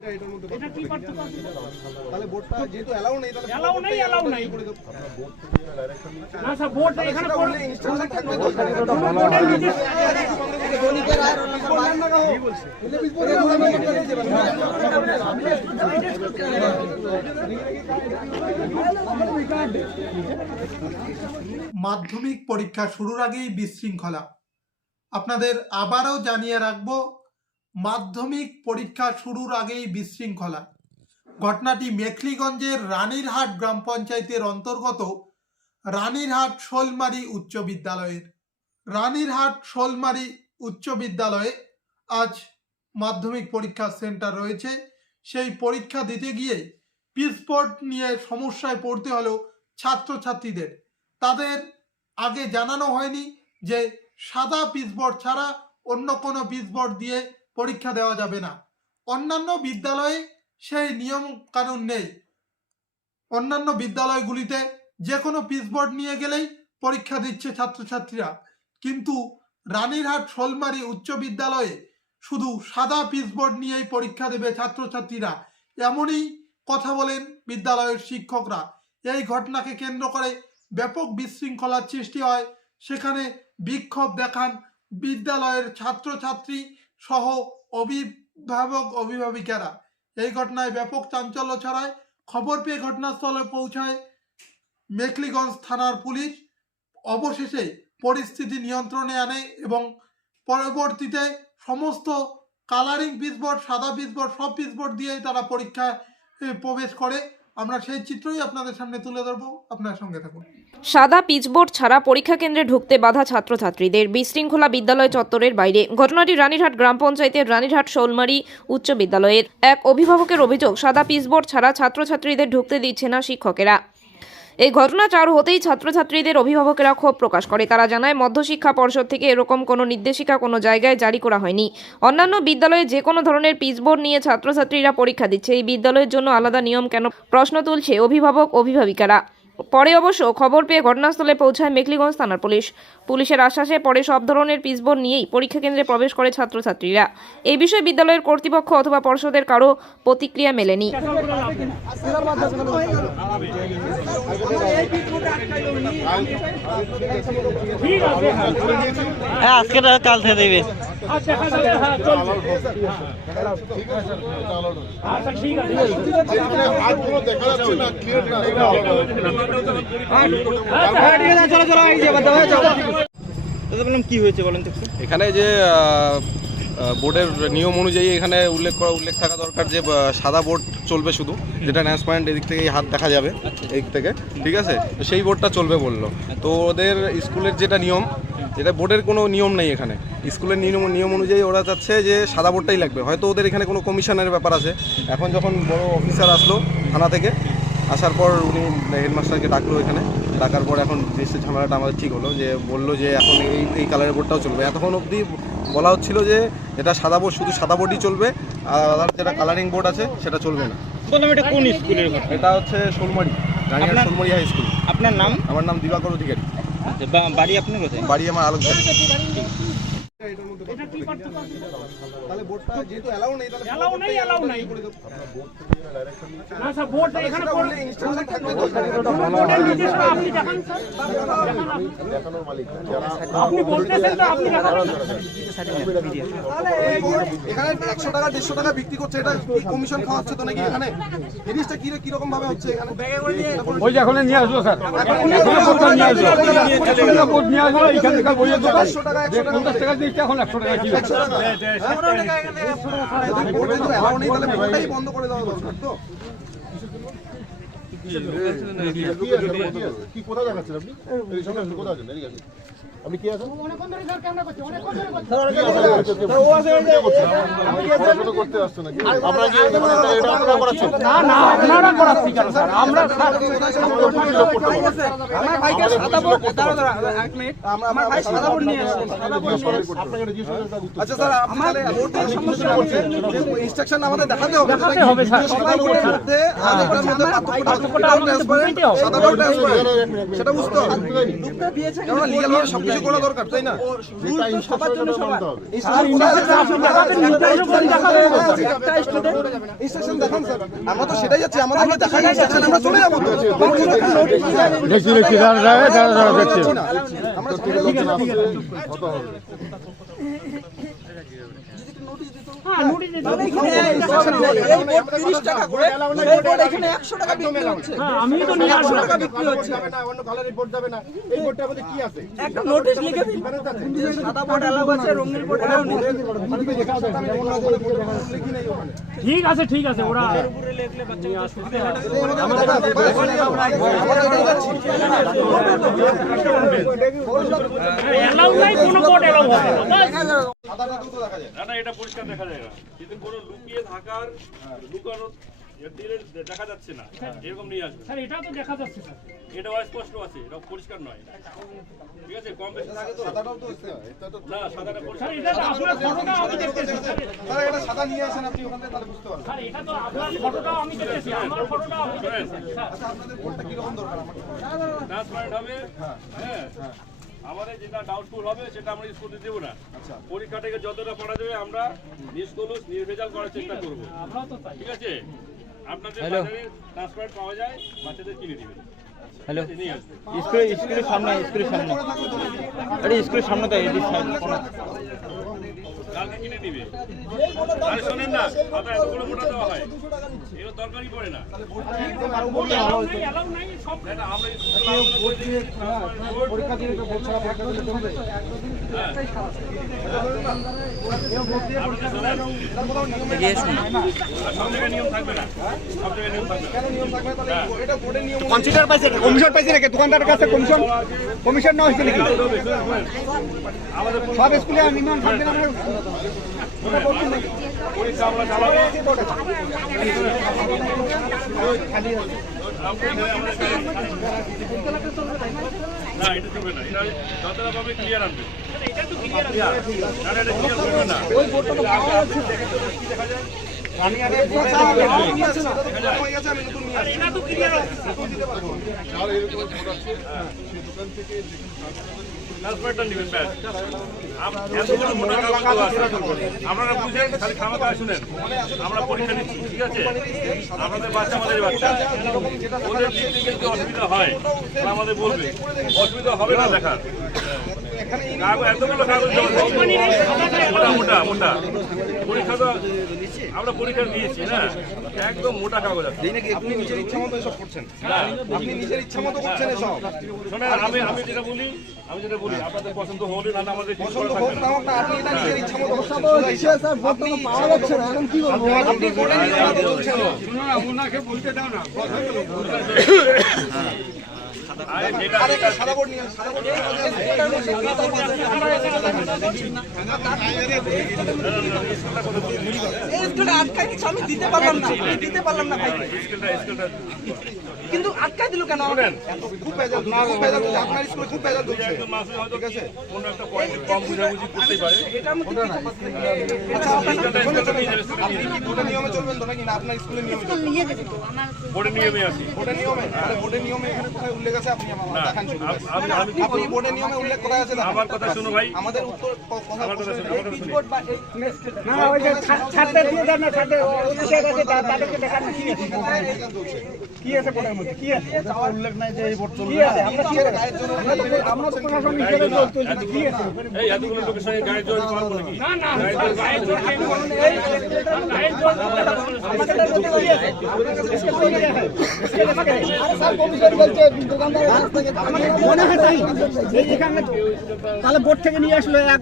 এটা কি পার্থক্য আছে? তাহলে বোর্ডটা যেহেতু অ্যালাউ নেই তাহলে Allow নেই, allow নাই। না স্যার বোর্ড এখানে সেটা পড়ে থাকবে তো। বোর্ডের নির্দেশ মাধ্যমিক পরীক্ষা শুরুর আগেই বিশৃঙ্খলা আপনাদের আবারও জানিয়ে রাখব মাধ্যমিক পরীক্ষা শুরুর আগেই বিশৃঙ্খলা। ঘটনাটি মেখলিগঞ্জের রানীরহাট গ্রাম পঞ্চায়েতের অন্তর্গত রানীরহাট শোলমারি উচ্চ বিদ্যালয়ের। রানীরহাট শোলমারি উচ্চ বিদ্যালয়ে আজ মাধ্যমিক পরীক্ষা সেন্টার রয়েছে। সেই পরীক্ষা দিতে গিয়ে পিসপট নিয়ে সমস্যায় পড়তে হলো ছাত্রছাত্রীদের। তাদের আগে জানানো হয়নি যে সাদা পিসবোর্ড ছাড়া অন্য কোনো পিসবোর্ড দিয়ে পরীক্ষা দেওয়া যাবে না। অন্যান্য বিদ্যালয়ে সেই নিয়ম কানুন নেই। অন্যান্য বিদ্যালয়গুলিতে যে কোনো পিসবোর্ড নিয়ে গেলেই পরীক্ষা দিচ্ছে ছাত্রছাত্রীরা। কিন্তু রানীরহাট শোলমারি উচ্চ বিদ্যালয়ে শুধু সাদা পিসবোর্ড নিয়েই পরীক্ষা দেবে ছাত্রছাত্রীরা। এমনই কথা বলেন বিদ্যালয়ের শিক্ষকরা। এই ঘটনাকে কেন্দ্র করে ব্যাপক বিশৃঙ্খলার সৃষ্টি হয়। সেখানে বিক্ষোভ দেখান বিদ্যালয়ের ছাত্রছাত্রী সহ অভিভাবক অভিভাবিকারা। এই ঘটনায় ব্যাপক চাঞ্চল্য ছড়ায়। খবর পেয়ে ঘটনাস্থলে পৌঁছায় মেখলিগঞ্জ থানার পুলিশ। অবশেষে পরিস্থিতি নিয়ন্ত্রণে আনে এবং পরবর্তীতে সমস্ত কালারিং পিসবোর্ড সাদা পিসবোর্ড সব পিসবোর্ড দিয়েই তারা পরীক্ষায় প্রবেশ করে। আমরা সেই চিত্রই আপনাদের সামনে তুলে ধরবো। আপনার সঙ্গে থাকুন। সাদা পিচবোর্ড ছাড়া পরীক্ষা কেন্দ্রে ঢুকতে বাধা ছাত্রছাত্রীদের। বিশৃঙ্খলা বিদ্যালয় চত্বরের বাইরে। ঘটনাটি রানীরহাট গ্রাম পঞ্চায়েতের রানীরহাট শোলমারি উচ্চ বিদ্যালয়ের এক অভিভাবকের অভিযোগ, সাদা পিচবোর্ড ছাড়া ছাত্রছাত্রীদের ঢুকতে দিচ্ছে না শিক্ষকেরা। এই ঘটনা চালু হতেই ছাত্রছাত্রীদের অভিভাবকেরা ক্ষোভ প্রকাশ করে। তারা জানায়, মধ্যশিক্ষা পর্ষদ থেকে এরকম কোনো নির্দেশিকা কোনো জায়গায় জারি করা হয়নি। অন্যান্য বিদ্যালয়ে যে কোনো ধরনের পিচবোর্ড নিয়ে ছাত্রছাত্রীরা পরীক্ষা দিচ্ছে। এই বিদ্যালয়ের জন্য আলাদা নিয়ম কেন? প্রশ্ন তুলছে অভিভাবক, অভিভাবিকারা। পরে অবশ্য খবর পেয়ে ঘটনাস্থলে পৌঁছায় মেকলিগঞ্জ থানার পুলিশ। পুলিশের আশ্বাসে পরে সব ধরনের পিচবোর্ড নিয়েই পরীক্ষা কেন্দ্রে প্রবেশ করে ছাত্রছাত্রীরা। এই বিষয়ে বিদ্যালয়ের কর্তৃপক্ষ অথবা পর্ষদের কারও প্রতিক্রিয়া মেলেনি। হ্যাঁ। আজকে কাল থেকে দেবে। আচ্ছা আচ্ছা ঠিক আছে হ্যাঁ চলো। বললাম কি হয়েছে বলেন তো এখানে যে বোর্ডের নিয়ম অনুযায়ী এখানে উল্লেখ করা উল্লেখ থাকা দরকার যে সাদা বোর্ড চলবে শুধু। যেটা ন্যাস পয়েন্ট এদিক থেকে হাত দেখা যাবে এই থেকে। ঠিক আছে? তো সেই বোর্ডটা চলবে বলল। তো ওদের স্কুলের যেটা নিয়ম যেটা বোর্ডের কোনো নিয়ম নেই এখানে। স্কুলের নিয়ম নিয়ম অনুযায়ী ওরা চাচ্ছে যে সাদা বোর্ডটাই লাগবে। হয়তো ওদের এখানে কোনো কমিশনের ব্যাপার আছে। এখন যখন বড় অফিসার আসলো থানা থেকে আসার পর উনি হেডমাস্টারকে ডাকলো এখানে। ডাকার পর এখন ড্রেসের ঝামেলাটা আমাদের ঠিক হলো যে বলল যে এখন এই এই কালারের বোর্ডটাও চলবে। এতক্ষণ অবধি বলা হচ্ছিল যে এটা সাদা বোর্ড শুধু সাদা বোর্ডই চলবে আর আদার যেটা কালারিং বোর্ড আছে সেটা চলবে না। বললাম এটা কোন স্কুলের এটা হচ্ছে সোলমারি রানিয়ার আপনার- সোলমারি হাই স্কুল আপনার নাম? আমার নাম দিবাকর অধিকারী। আচ্ছা, বাড়ি আপনি কোথায়? বাড়ি আমার আলোকঝাড়ি এটা কি পার্থক্য আছে? তাহলে বোর্ডটা যেহেতু অ্যালাউ নেই তাহলে Allow নেই, allow নাই। না স্যার বোর্ড এখানে সেটা পড়ে থাকবে তো। বোর্ডের নির্দেশ আপনি দেখান স্যার। দেখান আপনি। আপনি বলতেছেন তো আপনি দেখান এখানে একশো টাকা দেড়শো টাকা বিক্রি করছে এটা কি কমিশন খাওয়াচ্ছে তো নাকি এখানে? জিনিসটা কি কীরকম ভাবে হচ্ছে এখানে? ওই যে এখন নিয়ে আসলো স্যার। নিয়ে আসলো নিয়ে আসলো এইখান থেকে বইয়ের দোকান। একশো টাকা এখন একশো টাকা। বন্ধ করে দেওয়া দরকার তো কি কোথায় দেখাচ্ছেন আপনি কোথায় সামনে আপনি আছেন। আপনি কি আছেন? করতে আসছেন নাকি? আপনারা কি এটা মানে এটা- এটা আপনারা করাচ্ছেন? না না আপনারা করাচ্ছি কেন স্যার? আমরা স্যার আমার ভাইকে সাদা বোর্ড দাঁড়া দাঁড়া এক মিনিট। আমার ভাই সাদা বোর্ড নিয়ে এসেছে সাদা বোর্ড আপনাকে জিজ্ঞেস করে আচ্ছা স্যার সমস্যা ইনস্ট্রাকশন আমাদের দেখাতে হবে দেখাতে হবে, স্যার। সাদা বোর্ডের মধ্যে আর মধ্যে পার্থক্যটা পার্থক্যটা আমাদের transparent, বুঝতেই হবে। সাদা বোর্ড transparent। সেটা বুঝতে হবে। কারণ সব কিছু করা দরকার তাই না? যেটা সবার জন্য মানতে হবে। এই স্টেশন কোথায় আছে? এই স্টেশন দেখান স্যার। আমরা তো সেটাই যাচ্ছি আমাদের আমরা দেখাই স্টেশন আমরা চলে যাব। দেখছি দেখছি দাঁড়া দাঁড়া দাঁড়া দাঁড়া দেখছি আমরা থেকে লোকজন হ্যাঁ নোটিশ দিতে হবে। হ্যাঁ আমিও তো নিয়ে আসব যাবে না অন্য কালার রিপোর্ট যাবে না। এই বোর্ডটার মধ্যে কি আছে? ঠিক আছে ঠিক আছে ওরা এলাউ নাই কোনো বোর্ড এলাউ হবে না না না এটা পরিষ্কার দেখা যায় না। কিন্তু কোনো লুকিয়ে থাকার দেখা যাচ্ছে না। এরকম নিয়ে আসবে। স্যার এটা তো দেখা যাচ্ছে স্যার। এটা স্পষ্ট আছে এটা পরিষ্কার নয়। ঠিক আছে কম বেশি থাকে তো না সাদাটা পরিষ্কার এটা তো আপনার ফটোটা আমি দেখতেছি স্যার। স্যার এটা সাদা নিয়ে আসেন আপনি ওখান থেকে তাহলে বুঝতে পারবেন। স্যার এটা তো আপনার ফটোটাও আমি দেখতেছি আমার ফটোটাও আমি দেখতেছি স্যার। ট্রান্সপারেন্ট হবে। হ্যাঁ। আমাদের যেটা ডাউটফুল হবে সেটা আমরা স্কুল দেবো না। পরীক্ষা থেকে যতটা পড়া যাবে আমরা নিষ্কলুষ নির্ভেজাল করার চেষ্টা করব। আমরাও তো তাই। ঠিক আছে? আপনাদের বাজারে ট্রান্সপারেন্ট পাওয়া যায় বাচ্চাদের কিনে দিবেন। হ্যালো স্কুলের স্কুলের সামনে স্কুলের সামনে। আরে স্কুলের সামনে তো এদিক সাইড। কালকে কিনে আরে শোনেন না এতগুলো মোটা দেওয়া হয়। এগুলো দরকারই পড়ে না। কনসিডার পাইছে কমিশন পাইছে নাকি? দোকানদারের কাছে কমিশন কমিশন নেওয়া হয়েছে নাকি? সব স্কুলে মিনিমাম থাকবে না এটা চলবে না এটা যতটা পাবে ক্লিয়ার আনবে এটা তো ক্লিয়ার না। না, এটা ক্লিয়ার করবে না ওই বোর্ডটা তো দেখা যাচ্ছে খালি আমরা পরীক্ষা নিচ্ছি, ঠিক আছে? আপনাদের বাচ্চা আমাদের বাচ্চা ওদের দিক থেকে যদি অসুবিধা হয় আমাদের বলবে অসুবিধা হবে না দেখার মোটা পরীক্ষা তো আমরা পরীক্ষা নিয়েছি না একদম মোটা কাগজ আছে আপনি নিজের ইচ্ছা মতো এসব করছেন। আপনি নিজের ইচ্ছা মতো করছেন। এসব আমি আমি যেটা বলি আমি যেটা বলি আপনাদের পছন্দ হলে না আমাদের পছন্দ হোক না না হোক না আপনি এটা নিজের ইচ্ছা মতো করছেন। পাওয়া যাচ্ছে না এখন কি আপনি আমি দিতে পারলাম না দিতে পারলাম না ভাই স্কেলটা স্কেলটা কিন্তু আটকাই দিল কেন? খুব আপনার স্কুলে খুব ভেজাল চলছে একজন মাসে কোনো একটা পয়েন্ট কম বুঝাবুঝি করতেই পারে। এটার মধ্যে কি তফাৎ? স্কেলটা স্কেলটা নিয়ে যাবে স্কেলটা নিয়ে যাবে। বোর্ডের নিয়মে চলবেন তো নাকি? না আপনার স্কুলের নিয়মে? বোর্ডের নিয়মে আছি বোর্ডের নিয়মে? বোর্ডের নিয়মে এখানে কোথায় উল্লেখ আছে। আপনি আমার দেখান বোর্ডের নিয়মে উল্লেখ করা আছে। আমার কথা শোনো ভাই। আমাদের উত্তর কথা আমার কথা শোনো আমার কথা শোনো। না ওই যে ছাড়তে দিয়ে দেন না ছাড়তে অনুচ্ছেদ আছে তাদেরকে দেখান কি কি আছে কোটার মধ্যে। কি আছে উল্লেখ নাই যে এই ভোট চলবে আমরা কি আছে আমরা তো প্রশাসন হিসেবে চলছি কি আছে? এই এতগুলো লোকের সঙ্গে গাড়ি জয়েন পারব নাকি না না স্যার গায়ের জোর কেন বলুন? এই গায়ের জোর মনে হয় তাই এখানে তাহলে বোর্ড থেকে নিয়ে আসলো এক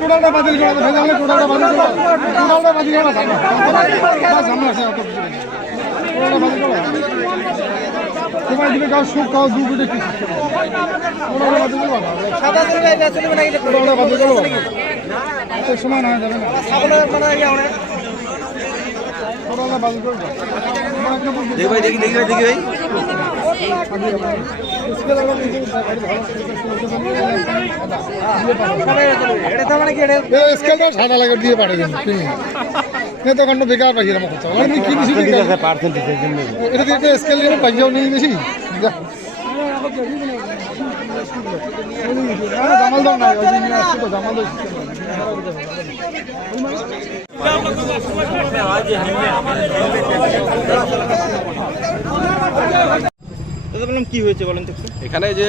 টোটালটা বাতিল করা টোটালটা বাতিল করা টোটালটা বাতিল করা আমরা আছে অত। টোটালটা বাতিল করা তোমার দিকে কাউ সুখ কাউ দুঃখ দেখি টোটালটা বাতিল করা এটা না এটা টোটালটা বাতিল করা এই সময় না যাবে না ছাগলের দেখি ভাই দেখি দেখি ভাই দেখি ভাই। সাদা লাগে দিয়ে পাঠাবেন না তো কাণ্ড বেকার কথা কি কিছু এটা দিয়ে স্কেল দিয়ে পাইয়াও নেই বেশি? কি হয়েছে বলেন এখানে যে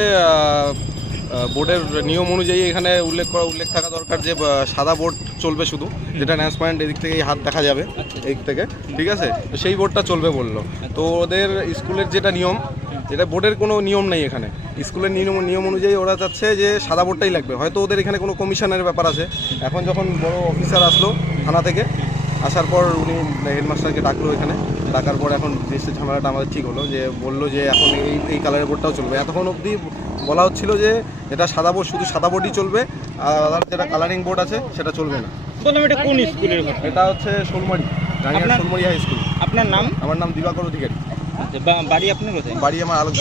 বোর্ডের নিয়ম অনুযায়ী এখানে উল্লেখ করা, উল্লেখ থাকা দরকার যে সাদা বোর্ড চলবে শুধু। যেটা ন্যাস পয়েন্ট এদিক থেকে হাত দেখা যাবে, এদিক থেকে। ঠিক আছে? সেই বোর্ডটা চলবে বলল। তো ওদের স্কুলের যেটা নিয়ম যেটা বোর্ডের কোনো নিয়ম নেই এখানে। স্কুলের নিয়ম নিয়ম অনুযায়ী ওরা চাচ্ছে যে সাদা বোর্ডটাই লাগবে। হয়তো ওদের এখানে কোনো কমিশনের ব্যাপার আছে। এখন যখন বড় অফিসার আসলো থানা থেকে আসার পর উনি হেডমাস্টারকে ডাকলো এখানে। ডাকার পর এখন জিনিসের ঝামেলাটা আমাদের ঠিক হলো যে বলল যে এখন এই এই কালারের বোর্ডটাও চলবে। এতক্ষণ অবধি বলা হচ্ছিল যে এটা সাদা বোর্ড শুধু সাদা বোর্ডই চলবে আর আদার যেটা কালারিং বোর্ড আছে সেটা চলবে না। এটা কোন স্কুলের এটা হচ্ছে সোলমারি রানিয়ার আপনার- শোলমারি হাই স্কুল আপনার নাম? আমার নাম দিবাকর অধিকারী। বাড়ি আপনার কোথায়? বাড়ি আমার আলোক